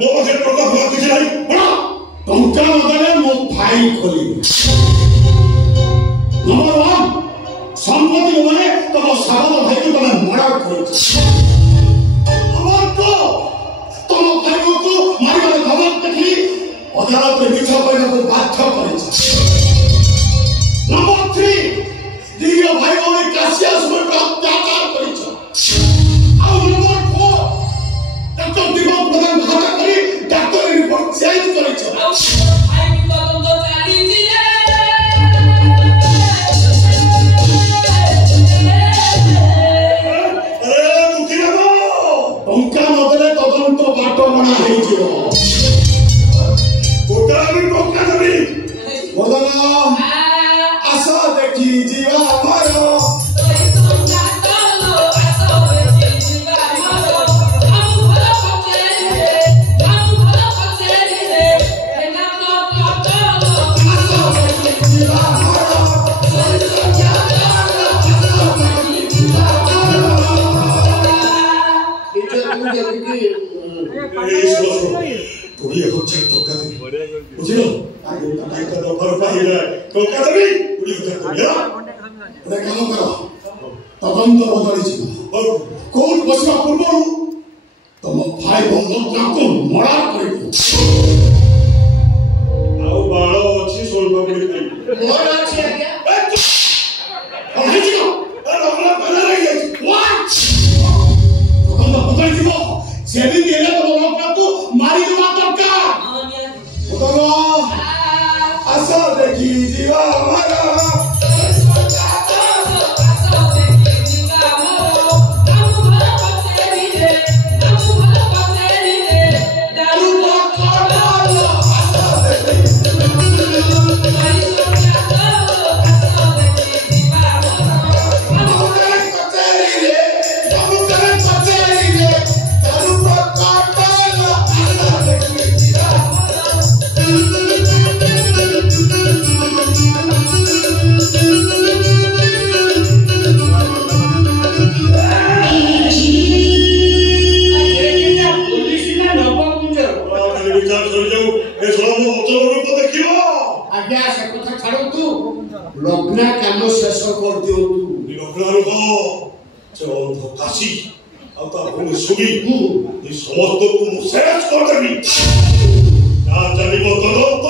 ମୋ ପାଖରେ ଟଙ୍କା ଫଙ୍କା କିଛି ନାହିଁ ବଡ଼ ଟଙ୍କା ନଦେଲେ ମୋ ଫାଇଲ ଖୋଲିବି। ନମ୍ବର 1 ସମ୍ପତ୍ତି ମାନେ ତମ ସାବତ ଭାଇକୁ ତମେ ମର୍ଡର କରିଛ। ନମ୍ବର 2 ତମ ଭାଇକୁ ମାରିବାର ଖବର ଦେଖି ଅଦାଲତରେ ମିଛ କରିବାକୁ ବାଧ୍ୟ କରିଛ। ନମ୍ବର 3 ନିଜ ଭାଇ ଭଉଣୀ କାଶିଆସ ଉପରେ ଅତ୍ୟାଚାର କରିଛ। ଆଉ ନମ୍ବର 4 ଡକ୍ଟର ଦୀପକ ପ୍ରଧାନ ଘାତ କରି ଡାକ୍ତରୀ ରିପୋର୍ଟ ଚେଞ୍ଜ କରିଛ। ଟଙ୍କା ନଦେଲେ ତଦନ୍ତ ବାଟ ବଣା ହେଇଯିବ। ଗୋଟାଏ ଟଙ୍କା ଦେବି ବର୍ତ୍ତମାନ ଆସ ଦେଖି ଯିବା ଆମର তদন্ত বদলিছিল কোর্ট বসিবা পূর্বରୁ ତମ ଭାଇ ଭଉଣୀଙ୍କୁ ମର୍ଡର କରିଦିଅ। ଆଉ ବାଳ ଅଛି ସୋଲପାପଡ଼ି ମୋର ଅଛି ଆଜ୍ଞା ତଦନ୍ତ ବଦଳିଯିବ ସେମିତି ହେଲେ ତମ ଲୋକଙ୍କୁ ମାରିଦେବା ଦରକାର। ଆସ ଦେଖି ଯିବା ଆମର लग्ना काम शेष कर दियो लग्नार से अंध काशी आउता भूमि सुबी ये समस्त को मुसेज कर देबी ना जानिबो तदंत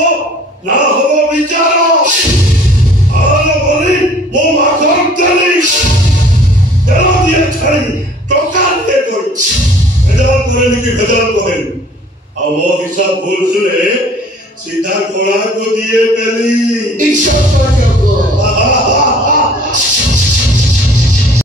ना होबो विचार आलो बोली मो माखर चली तेरा दिए छाड़ी टोका दे कर भेजाल करे निके भेजाल कहे आ मो हिसाब भूल सुने सीधा घोड़ा को दिए पेली ईश्वर को